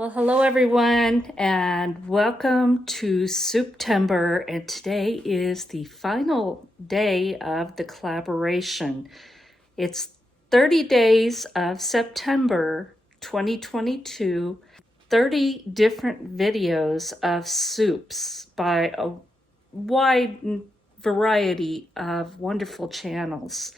Well, hello everyone, and welcome to Souptember. And today is the final day of the collaboration. It's 30 days of September 2022, 30 different videos of soups by a wide variety of wonderful channels.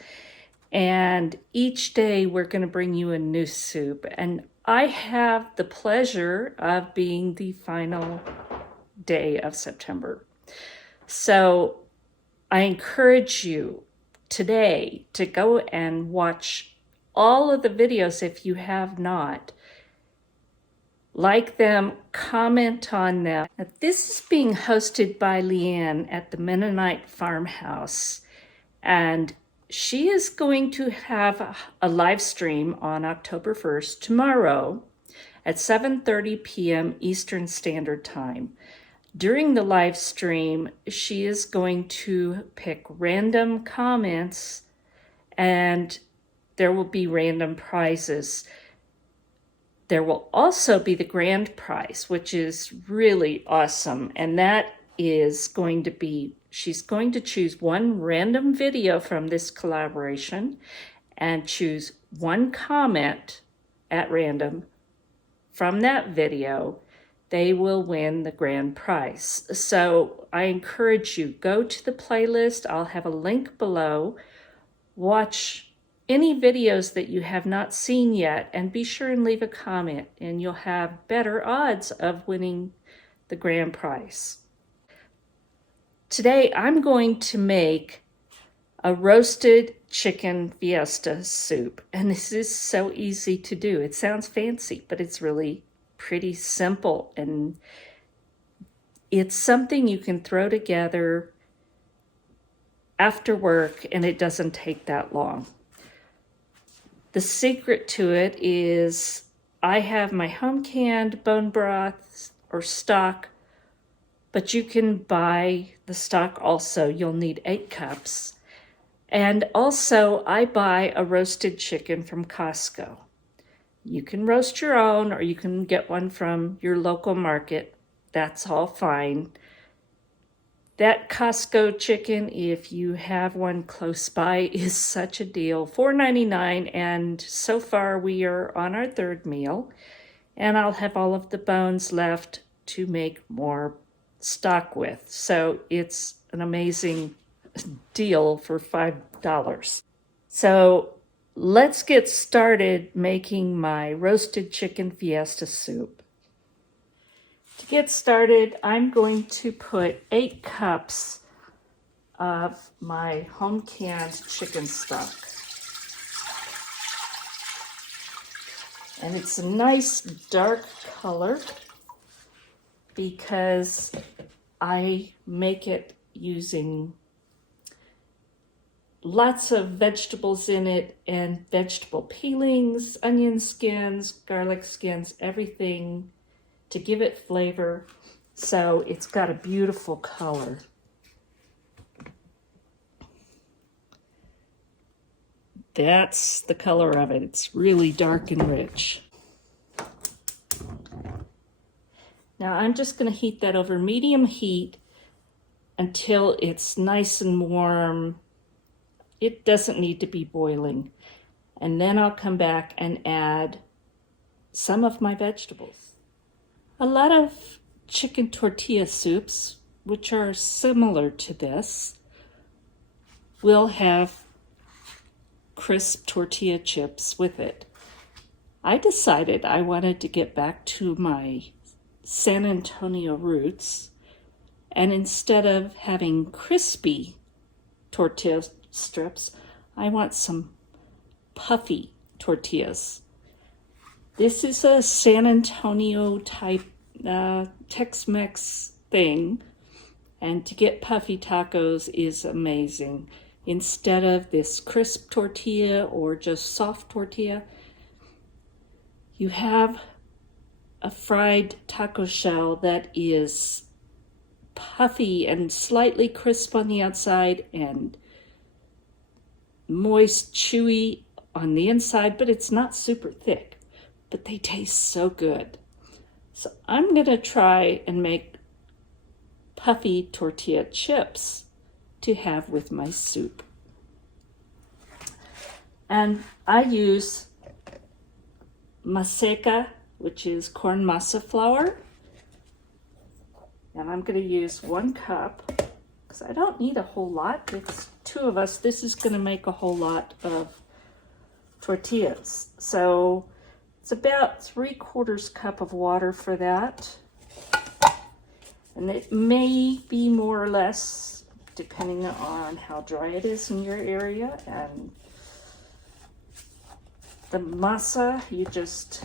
And each day we're going to bring you a new soup. And I have the pleasure of being the final day of September. So I encourage you today to go and watch all of the videos if you have not. Like them, comment on them. Now, this is being hosted by Leanne at the Mennonite Farmhouse, and she is going to have a live stream on October 1st, tomorrow, at 7:30 p.m. Eastern Standard Time. During the live stream, she is going to pick random comments, and there will be random prizes. There will also be the grand prize, which is really awesome, and that is going to be, she's going to choose one random video from this collaboration and choose one comment at random from that video. They will win the grand prize. So I encourage you, go to the playlist. I'll have a link below. Watch any videos that you have not seen yet, and be sure and leave a comment, and you'll have better odds of winning the grand prize. Today I'm going to make a roasted chicken fiesta soup, and this is so easy to do. It sounds fancy, but it's really pretty simple, and it's something you can throw together after work, and it doesn't take that long. The secret to it is I have my home canned bone broth or stock, but you can buy the stock also. You'll need 8 cups. And also I buy a roasted chicken from Costco. You can roast your own, or you can get one from your local market. That's all fine. That Costco chicken, if you have one close by, is such a deal. $4.99, and so far we are on our 3rd meal, and I'll have all of the bones left to make more stock with. So it's an amazing deal for $5. So let's get started making my roasted chicken fiesta soup. To get started, I'm going to put 8 cups of my home canned chicken stock. And it's a nice dark color because I make it using lots of vegetables in it, and vegetable peelings, onion skins, garlic skins, everything to give it flavor. So it's got a beautiful color. That's the color of it. It's really dark and rich. Now I'm just going to heat that over medium heat until it's nice and warm. It doesn't need to be boiling. And then I'll come back and add some of my vegetables. A lot of chicken tortilla soups, which are similar to this, will have crisp tortilla chips with it. I decided I wanted to get back to my San Antonio roots, and instead of having crispy tortilla strips, I want some puffy tortillas. This is a San Antonio type Tex-Mex thing, and to get puffy tacos is amazing. Instead of this crisp tortilla or just soft tortilla, you have a fried taco shell that is puffy and slightly crisp on the outside and moist, chewy on the inside, but it's not super thick. But they taste so good. So I'm gonna try and make Puffy Tortilla Chips to have with my soup. And I use maseca, which is corn masa flour. And I'm going to use 1 cup, because I don't need a whole lot. It's 2 of us. This is going to make a whole lot of tortillas. So it's about 3/4 cup of water for that. And it may be more or less, depending on how dry it is in your area. And the masa, you just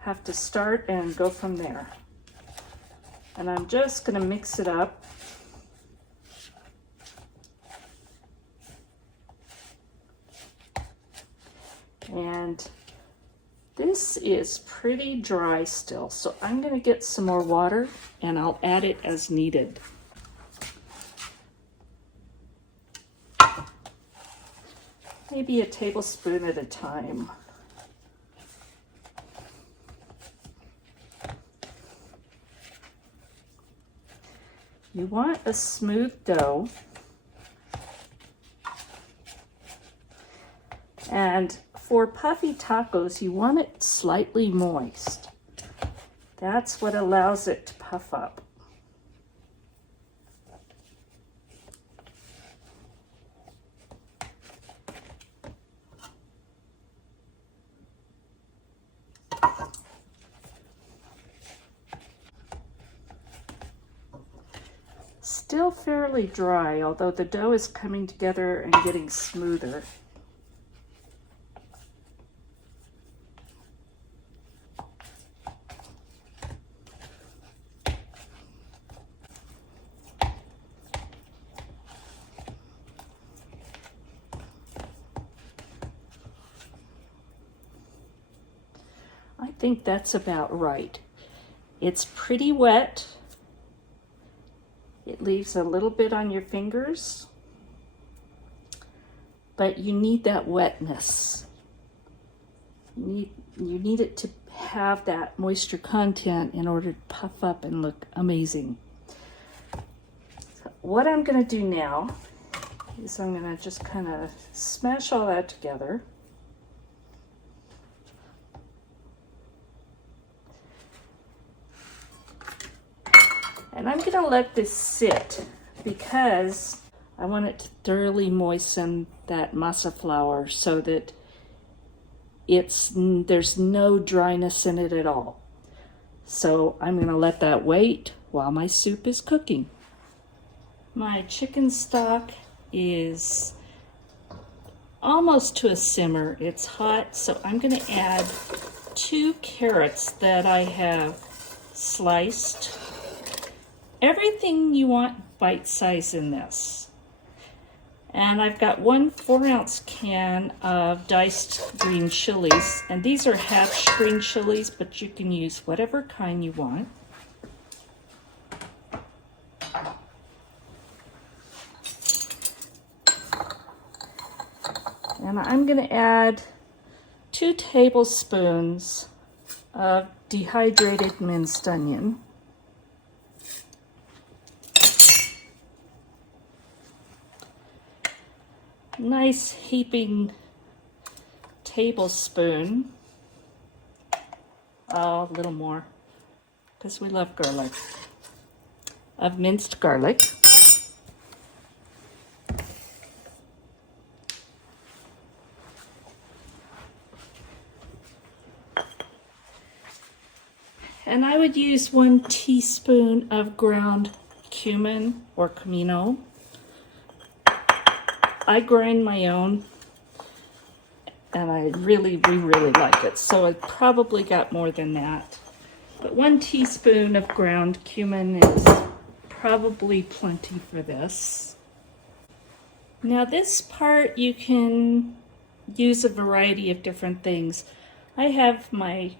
have to start and go from there. And I'm just going to mix it up. And this is pretty dry still, so I'm going to get some more water and I'll add it as needed. Maybe a tablespoon at a time. You want a smooth dough. And for puffy tacos, you want it slightly moist. That's what allows it to puff up. Still fairly dry, although the dough is coming together and getting smoother. I think that's about right. It's pretty wet. It leaves a little bit on your fingers, but you need that wetness. You need it to have that moisture content in order to puff up and look amazing. So what I'm going to do now is I'm going to just kind of smash all that together. And I'm going to let this sit because I want it to thoroughly moisten that masa flour so that there's no dryness in it at all. So I'm going to let that wait while my soup is cooking. My chicken stock is almost to a simmer. It's hot, so I'm going to add 2 carrots that I have sliced. Everything you want bite size in this. And I've got 1 4-ounce can of diced green chilies. And these are hatch green chilies, but you can use whatever kind you want. And I'm going to add 2 tablespoons of dehydrated minced onion. Nice heaping tablespoon, a little more, because we love garlic, of minced garlic. And I would use 1 teaspoon of ground cumin or comino. I grind my own, and we really like it. So I probably got more than that. But 1 teaspoon of ground cumin is probably plenty for this. Now this part you can use a variety of different things. I have my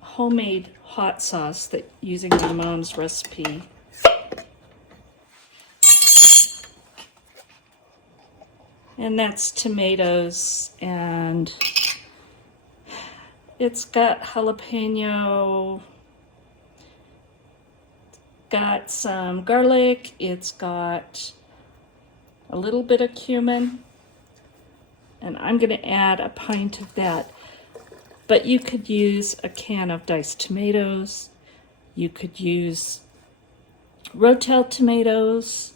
homemade hot sauce that using my mom's recipe. And that's tomatoes, and it's got jalapeno, got some garlic, it's got a little bit of cumin, and I'm going to add a pint of that. But you could use a can of diced tomatoes, you could use Rotel tomatoes,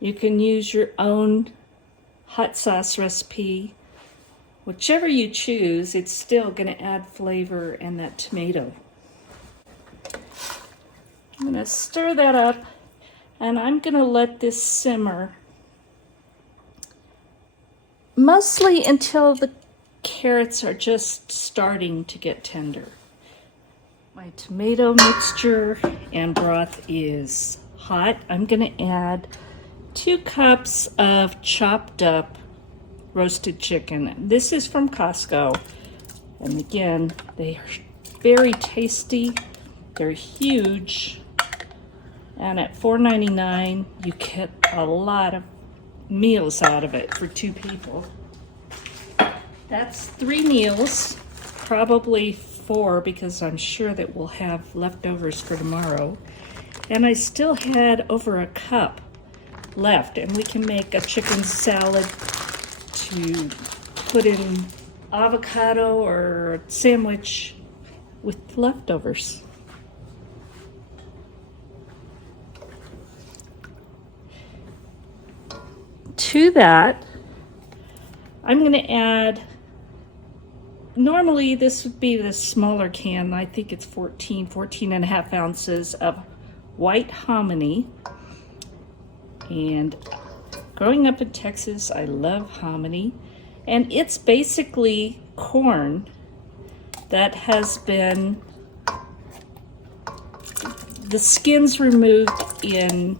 you can use your own hot sauce recipe. Whichever you choose, it's still going to add flavor and that tomato. I'm going to stir that up, and I'm going to let this simmer mostly until the carrots are just starting to get tender. My tomato mixture and broth is hot. I'm going to add 2 cups of chopped up roasted chicken. This is from Costco, and again, they are very tasty. They're huge, and at $4.99 you get a lot of meals out of it for 2 people. That's 3 meals, probably 4 because I'm sure that we'll have leftovers for tomorrow. And I still had over a cup left, and we can make a chicken salad to put in avocado or a sandwich with leftovers. To that, I'm going to add, normally this would be the smaller can, I think it's 14 and a half ounces of white hominy. And growing up in Texas, I love hominy, and it's basically corn that has been, the skins removed in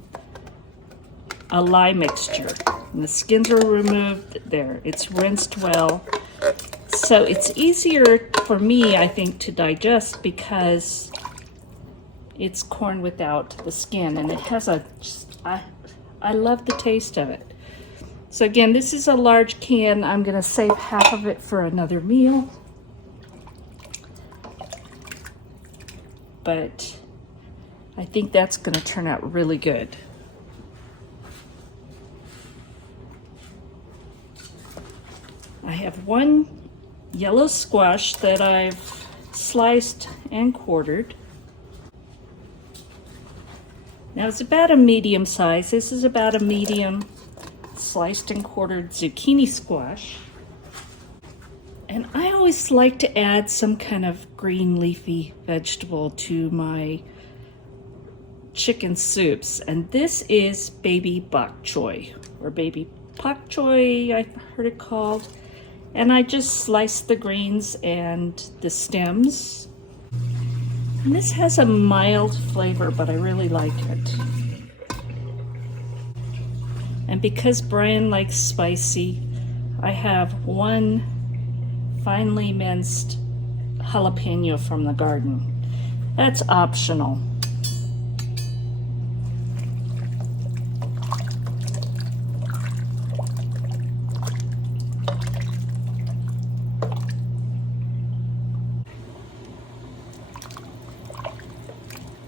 a lye mixture. And the skins are removed there. It's rinsed well. So it's easier for me, I think, to digest because it's corn without the skin, and it has a, I love the taste of it. So again, this is a large can. I'm going to save half of it for another meal. But I think that's going to turn out really good. I have 1 yellow squash that I've sliced and quartered. Now it's about a medium size. This is about a medium sliced and quartered zucchini squash. And I always like to add some kind of green leafy vegetable to my chicken soups. And this is baby bok choy, or baby pak choy, I've heard it called. And I just slice the greens and the stems. And this has a mild flavor, but I really like it. And because Brian likes spicy, I have 1 finely minced jalapeno from the garden. That's optional.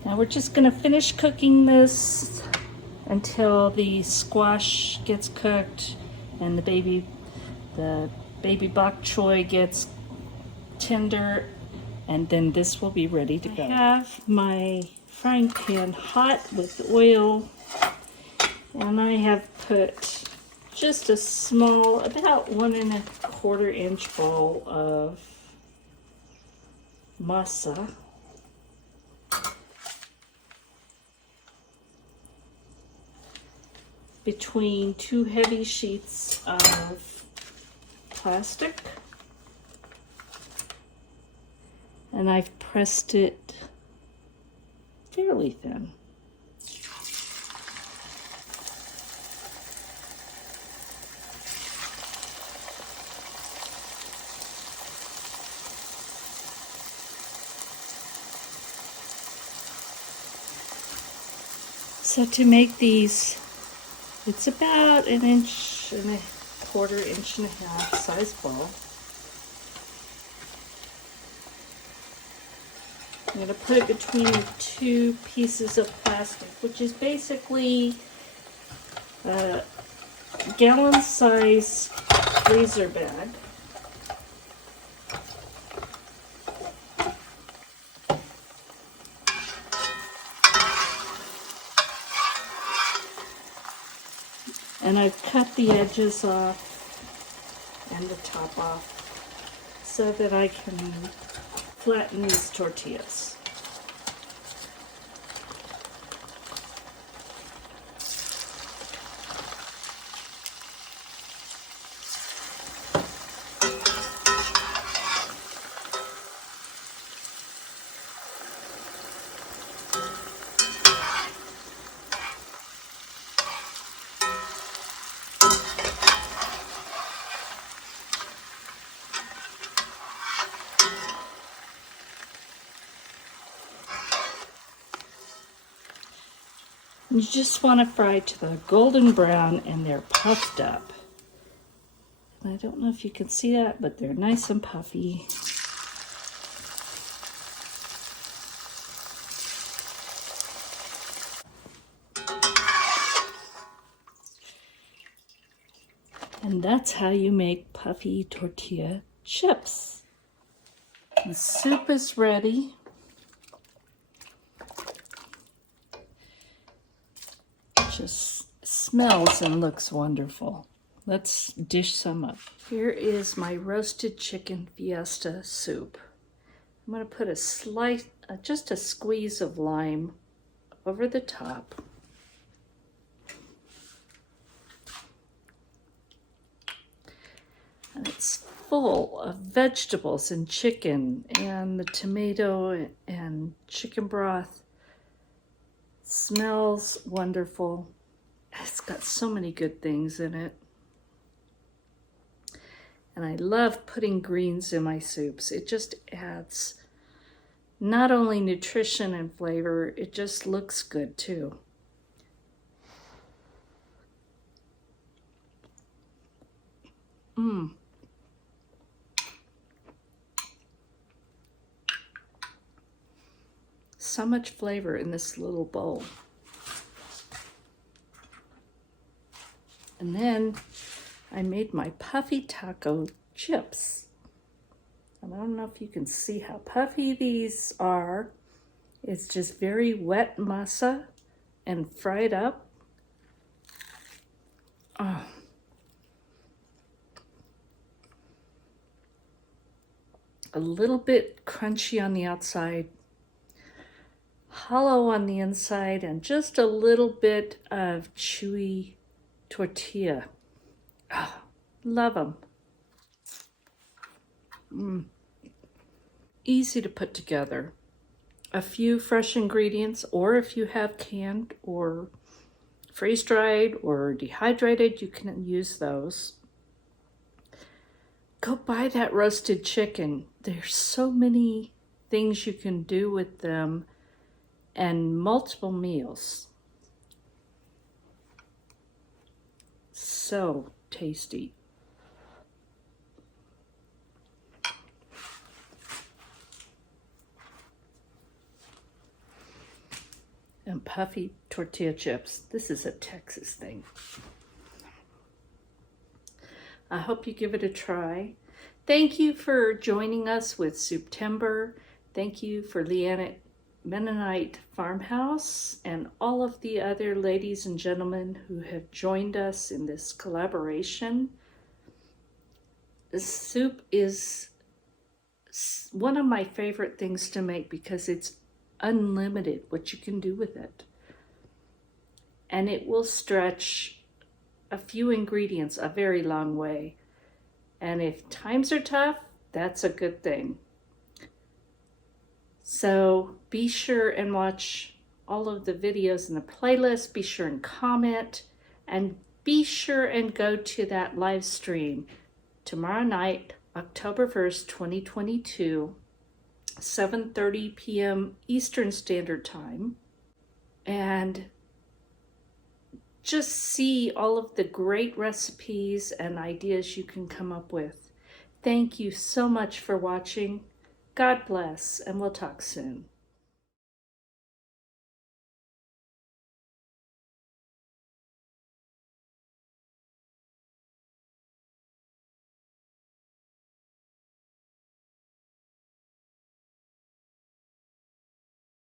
Now we're just going to finish cooking this until the squash gets cooked and the baby bok choy gets tender, and then this will be ready to go. I have my frying pan hot with oil, and I have put just a small, about 1 1/4 inch bowl of masa. Between 2 heavy sheets of plastic, and I've pressed it fairly thin. So to make these, it's about 1 1/4 inch and a half size ball. I'm going to put it between two pieces of plastic, which is basically a gallon-size freezer bag. And I've cut the edges off and the top off so that I can flatten these tortillas. You just want to fry to the golden brown and they're puffed up. And I don't know if you can see that, but they're nice and puffy. And that's how you make puffy tortilla chips. The soup is ready. Just smells and looks wonderful. Let's dish some up. Here is my roasted chicken fiesta soup. I'm going to put a slice, just a squeeze of lime over the top. And it's full of vegetables and chicken and the tomato and chicken broth. Smells wonderful. It's got so many good things in it. And I love putting greens in my soups. It just adds not only nutrition and flavor, it just looks good too. So much flavor in this little bowl. And then I made my puffy taco chips. And I don't know if you can see how puffy these are. It's just very wet masa and fried up. Oh. A little bit crunchy on the outside, hollow on the inside, and just a little bit of chewy tortilla. Oh, love them. Easy to put together. A few fresh ingredients, or if you have canned or freeze-dried or dehydrated, you can use those. Go buy that roasted chicken. There's so many things you can do with them and multiple meals. So tasty. And puffy tortilla chips. This is a Texas thing. I hope you give it a try. Thank you for joining us with Souptember. Thank you for Leanne at Mennonite Farmhouse and all of the other ladies and gentlemen who have joined us in this collaboration. This soup is one of my favorite things to make because it's unlimited what you can do with it. And it will stretch a few ingredients a very long way. And if times are tough, that's a good thing. So be sure and watch all of the videos in the playlist. Be sure and comment. And be sure and go to that live stream tomorrow night, October 1st, 2022, 7:30 p.m. Eastern Standard Time. And just see all of the great recipes and ideas you can come up with. Thank you so much for watching. God bless, and we'll talk soon.